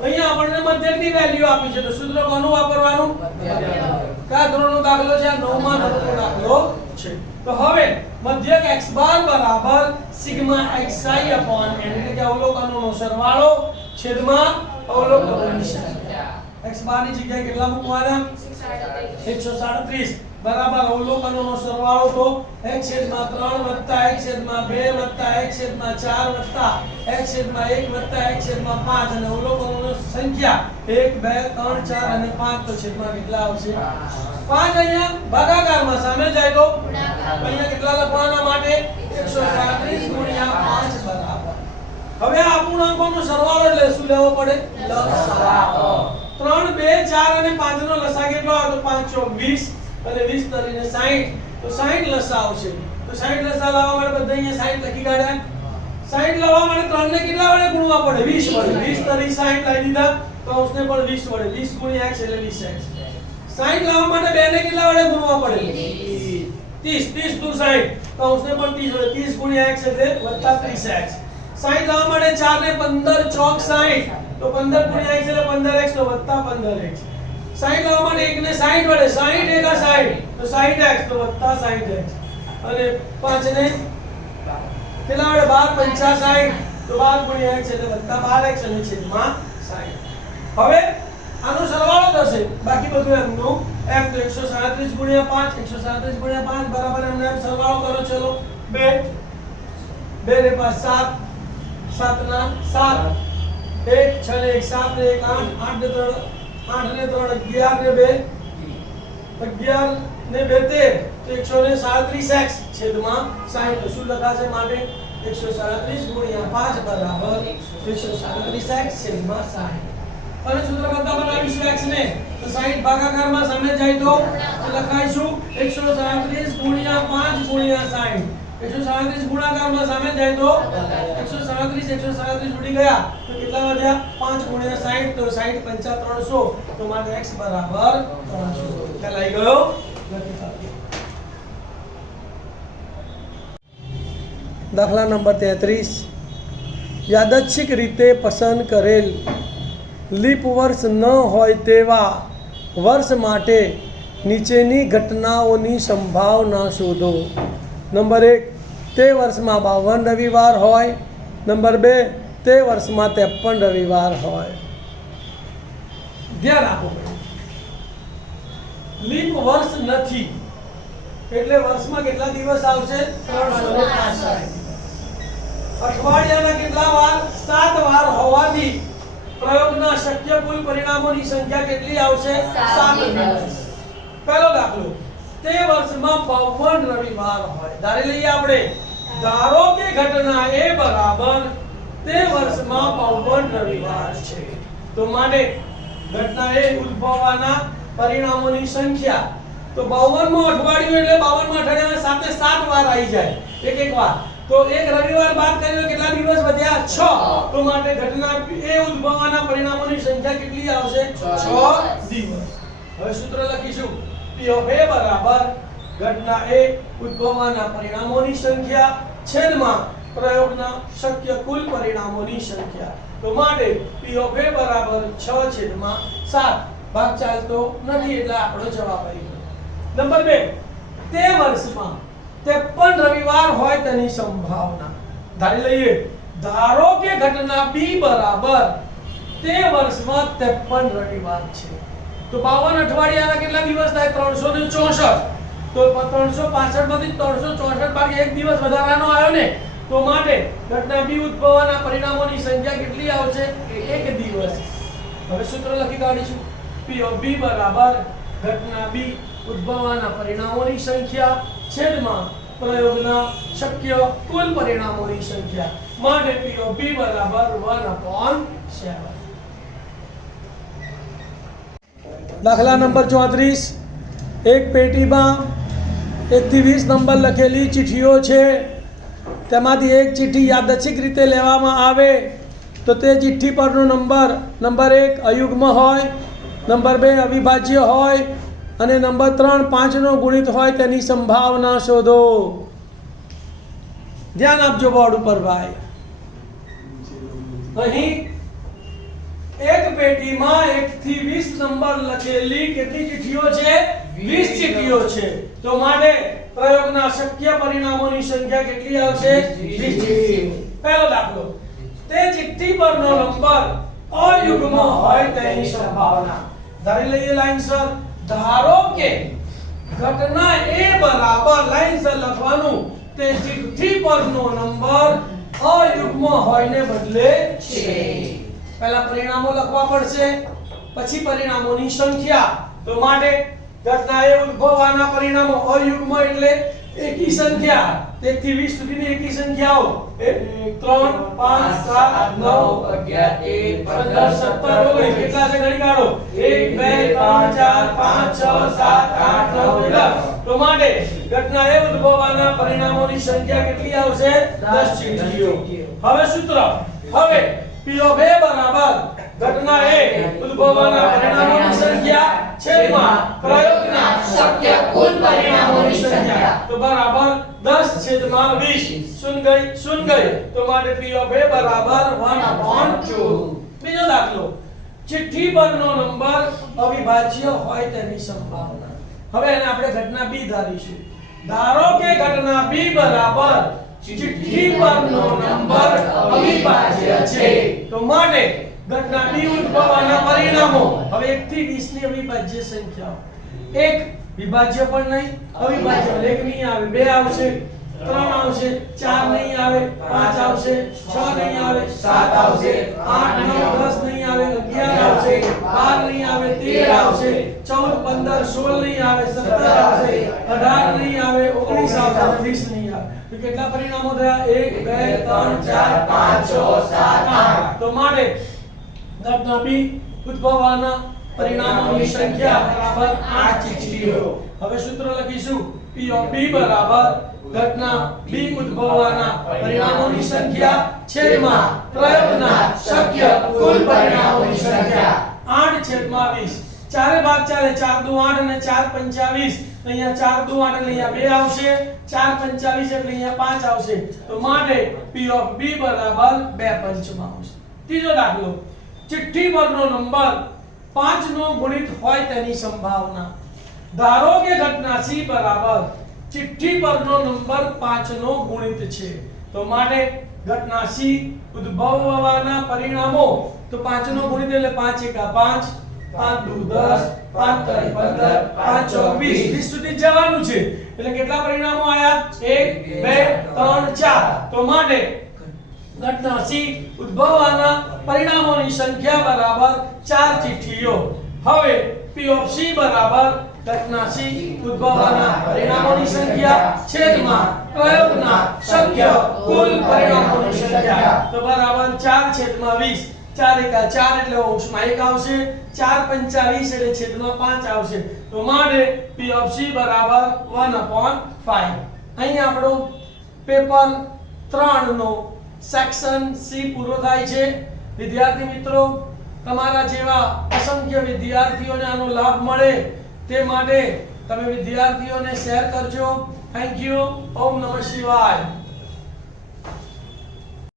અહીંયા આપણને મધ્યકની વેલ્યુ આપી છે તો સૂત્ર કોનું વાપરવાનું કયા ધોરણનો દાખલો છે આ 9મા ધોરણનો દાખલો છે. તો હવે મધ્યક x12 બરાબર σxi n એટલે કે અવલોકનોનો સરવાળો છેદમાં અવલોકનોની સંખ્યા. x12 ની જગ્યાએ કેટલા મૂકવાના 137 બરાબર અવલોકનોનો સરવાળો તો x/3 + x/2 + x/4 + x/1 + x/5 અને અવલોકનોની સંખ્યા 1 2 3 4 અને 5 તો છેદમાં કેટલા આવશે 5. અહીંયા ભાગાકારમાં સામે જાય તો અહીંયા કેટલા લખવાના માટે 137 × 5 બરાબર. હવે આ અપૂર્ણાંકોનો સરવાળો એટલે શું લેવો પડે લસાઅ. 3 2 4 અને 5 નો લસાઅ કેટલો આવે તો 5 × 20 અને 20 તરીને 60 તો 60 લસાઅ આવશે. તો 60 લસાઅ લાવવા માટે બધા અહીંયા 60 લખી કાઢ્યા. 60 લાવવા માટે 3 ને કેટલા વડે ગુણવા પડે 20 વડે 20 તરી 60 લાવી દીધા કૌંસને પણ 20 વડે 20 ગુણ્યા x એટલે 20x 60 લાવવા માટે 2 ને કેટલા વડે ગુણવા પડે 30 30 દુ 60 કૌંસને પણ 30 વડે 30 ગુણ્યા x એટલે વત્તા 30x 60 લાવવા માટે 4 ને 15 ચોક 60 તો 15 ગુણ્યા x એટલે 15x તો વત્તા 15x 60 લાવવા માટે 1 ને 60 વડે 60 એકા 60 તો 60x તો વત્તા 60x અને 5 ને કેટલા વડે 12 પંચા 60 તો 12 ગુણ્યા x એટલે વત્તા 12x અને છેદમાં 60 હવે આનો સરવાળો થશે બાકી બધું એમનું એમ તો 137 ગુણ્યા 5 137 ગુણ્યા 5 બરાબર એમને એમ સરવાળો કરો ચલો 2 2 ને 5 7 7 ના 7 1 6 ને 1 7 ને 1 8 8 ને 3 8 ને 3 11 ને 2 11 ને 2 13 તો 137x છેદમાં 60 શું લખાશે માટે 137 ગુણ્યા 5 બરાબર 137x છેદમાં 60 અને સૂત્ર કરતા બનાવીશું x ને તો 60 ભાગાકારમાં સામે જાય તો લખાઈશું 137 ગુણ્યા 5 ગુણ્યા 60 137 ગુણાકારમાં સામે જાય તો 137 ઉડી ગયા તો કેટલા વધ્યા 5 ગુણ્યા 60 તો 60 પંચા 300 તો માટે x બરાબર 300 ખ્યાલ આવી ગયો લખી કાઢીએ દાખલા નંબર 33 યાદચ્છિક રીતે પસંદ કરેલ લીપ વર્ષ ન હોય તેવા વર્ષ માટે નીચેની ઘટનાઓની સંભાવના શોધો નંબર 1 તે વર્ષમાં 52 રવિવાર હોય નંબર 2 તે વર્ષમાં 53 રવિવાર હોય ધ્યાન આપો લીપ વર્ષ નથી એટલે વર્ષમાં કેટલા દિવસ આવશે 365 અઠવાડિયાના કેટલા વાર 7 વાર હોવાથી પ્રયોગના શક્ય કુલ પરિણામોની સંખ્યા કેટલી આવશે 7 દિવસ પહેલો દાખલો તે વર્ષમાં 52 રવિવાર હોય ધારી લઈએ આપણે ધારો કે ઘટના A બરાબર તે વર્ષમાં 52 રવિવાર છે તો માટે ઘટના A ઉદ્ભવવાના પરિણામોની સંખ્યા તો 52 મો અઠવાડિયું એટલે 52 મા અઠવાડિયામાં સાથે 7 વાર આવી જાય એક વાર તો એક રવિવાર બાદ કરીને કેટલા દિવસ વધ્યા 6 તો માટે ઘટના A ઉદ્ભવવાના પરિણામોની સંખ્યા કેટલી આવશે 6 દિવસ હવે સૂત્ર લખીશું P of A બરાબર ઘટના A ઉદ્ભવવાના પરિણામોની સંખ્યા છેદમાં પ્રયોગના શક્ય કુલ પરિણામોની સંખ્યા તો માટે P of A બરાબર 6 છેદમાં 7 ભાગ ચાલતો નથી એટલે આપણો જવાબ આવી ગયો નંબર 2 તે વર્ષમાં 53 રવિવાર હોય તેની સંભાવના ધારી લઈએ ધારો કે ઘટના B બરાબર તે વર્ષમાં 53 રવિવાર છે તો 52 અઠવાડિયાના કેટલા દિવસ થાય 364 તો 365 માંથી 364 ભાગ્યા એક દિવસ વધારાનો આવ્યો ને તો માટે ઘટના B ઉદ્ભવવાના પરિણામોની સંખ્યા કેટલી આવશે એક દિવસ હવે સૂત્ર લખી કાઢીશું P of B બરાબર ઘટના B ઉદ્ભવવાના પરિણામોની સંખ્યા છેદમાં પ્રયોગના શક્ય કુલ પરિણામોની સંખ્યા માટે P of B બરાબર 1/7 દાખલા નંબર 34 એક પેટીમાં 1 થી 20 નંબર લખેલી ચિઠ્ઠીઓ છે તેમાંથી એક ચિઠ્ઠી યાદચ્છિક રીતે લેવામાં આવે તો તે ચિઠ્ઠી પરનો નંબર 1 અયુગ્મ હોય નંબર 2 અવિભાજ્ય હોય અને નંબર 3 5 નો ગુણિત હોય તેની સંભાવના શોધો ધ્યાન આપજો બોર્ડ ઉપર ભાઈ અહીં એક પેટીમાં 1 થી 20 નંબર લખેલી કેટલી ચિઠ્ઠીઓ છે 20 ચિઠ્ઠીઓ છે તો માટે પ્રયોગના શક્ય પરિણામોની સંખ્યા કેટલી આવશે 20 ચિઠ્ઠીઓ પહેલો દાખલો તે ચિઠ્ઠી પરનો નંબર અયુગ્મ હોય તેની સંભાવના ધારી લઈએ લાઈનસર ધારો કે ઘટના A બરાબર લાઈનસર લખવાનું તે ચિઠ્ઠી પરનો નંબર અયુગ્મ હોયને બદલે છે પહેલા પરિણામો લખવા પડશે પછી પરિણામોની સંખ્યા તો માટે ઘટના A ઉદ્ભવવાના પરિણામો અયુગ્મ એટલે એકી સંખ્યા 1 થી 20 સુધીની એકી સંખ્યાઓ 1 3 5 7 9 11 15 17 19 કેટલા છે ગણી કાઢો 1 2 3 4 5 6 7 8 9 10 તો માટે ઘટનાએ ઉદ્ભવવાના પરિણામોની સંખ્યા કેટલી આવશે 10 ચીઠીઓ હવે સૂત્ર હવે P of A બરાબર ઘટનાએ ઉદ્ભવવાના પરિણામોની સંખ્યા છેદમાં પ્રયોગના શક્ય કુલ પરિણામોની સંખ્યા તો બરાબર 10 છેદમાં 20 શૂન્ય ગઈ તો માટે P of A બરાબર 1/2 બીજો દાખલો ચિઠ્ઠી પરનો નંબર અવિભાજ્ય હોય તેની સંભાવના હવે એને આપણે ઘટના B ધારીશું ધારો કે ઘટના B બરાબર ચિઠ્ઠી પરનો નંબર અવિભાજ્ય છે તો માટે ઘટના B ઉદ્ભવવાના પરિણામો હવે 1 થી 20 ની અવિભાજ્ય સંખ્યાઓ 1 વિભાજ્ય પણ નહીં અવિભાજ્ય 1 નહીં આવે 2 આવશે 3 આવશે 4 નહીં આવે 5 આવશે 6 નહીં આવે 7 આવશે 8 9 10 નહીં આવે 11 આવશે 12 નહીં આવે 13 આવશે 14 15 16 નહીં આવે 17 આવશે 18 નહીં આવે 19 આવશે 20 નહીં આવે તો કેટલા પરિણામો થયા 1 2 3 4 5 6 7 8 તો માટે ઘટના B ઉદ્ભવવાના પરિણામોની સંખ્યા બરાબર 8 ચીઠીઓ હવે સૂત્ર લખીશું P of B બરાબર ઘટના B ઉદ્ભવવાના પરિણામોની સંખ્યા છેદમાં પ્રયોગના શક્ય કુલ પરિણામોની સંખ્યા 8 છેદમાં 20 ચારે ભાગ ચાલે 4 દુ 8 અને 4 પંચા 20 અહીંયા 4 દુ 8 એટલે અહીંયા 2 આવશે 4 પંચા 20 એટલે અહીંયા 5 આવશે તો માટે P of B બરાબર 2 પંચમાં આવશે ત્રીજો દાખલો ચિઠ્ઠી પરનો નંબર 5 નો ગુણિત હોય તેની સંભાવના ધારો કે ઘટના C બરાબર ચિઠ્ઠી પરનો નંબર 5 નો ગુણિત છે તો માટે ઘટના C ઉદ્ભવવાના પરિણામો તો 5 નો ગુણિત એટલે 5 એકા 5 5 દુ 10 5 તરી 15 5 ચોક 20 20 સુધી જવાનું છે એટલે કેટલા પરિણામો આયા 1 2 3 4 તો માટે ઘટના C ઉદ્ભવવાના પરિણામોની સંખ્યા બરાબર 4 ચિઠ્ઠીઓ હવે P of C બરાબર ઘટના C ઉદ્ભવવાના પરિણામોની સંખ્યા છેદમાં પ્રયોગના શક્ય કુલ પરિણામોની સંખ્યા તો બરાબર 4 છેદમાં 20 4 એકા 4 એટલે અંશમાં 1 આવશે 4 પંચા 20 એટલે છેદમાં 5 આવશે તો માટે P of C બરાબર 1/5 અહીં આપણો પેપર 3 નો સેક્શન C પૂરો થાય છે વિદ્યાર્થી મિત્રો તમારા જેવા અસંખ્ય વિદ્યાર્થીઓને આનો લાભ મળે તે માટે તમે વિદ્યાર્થીઓને શેર કરજો થેન્ક યુ ઓમ નમઃ શિવાય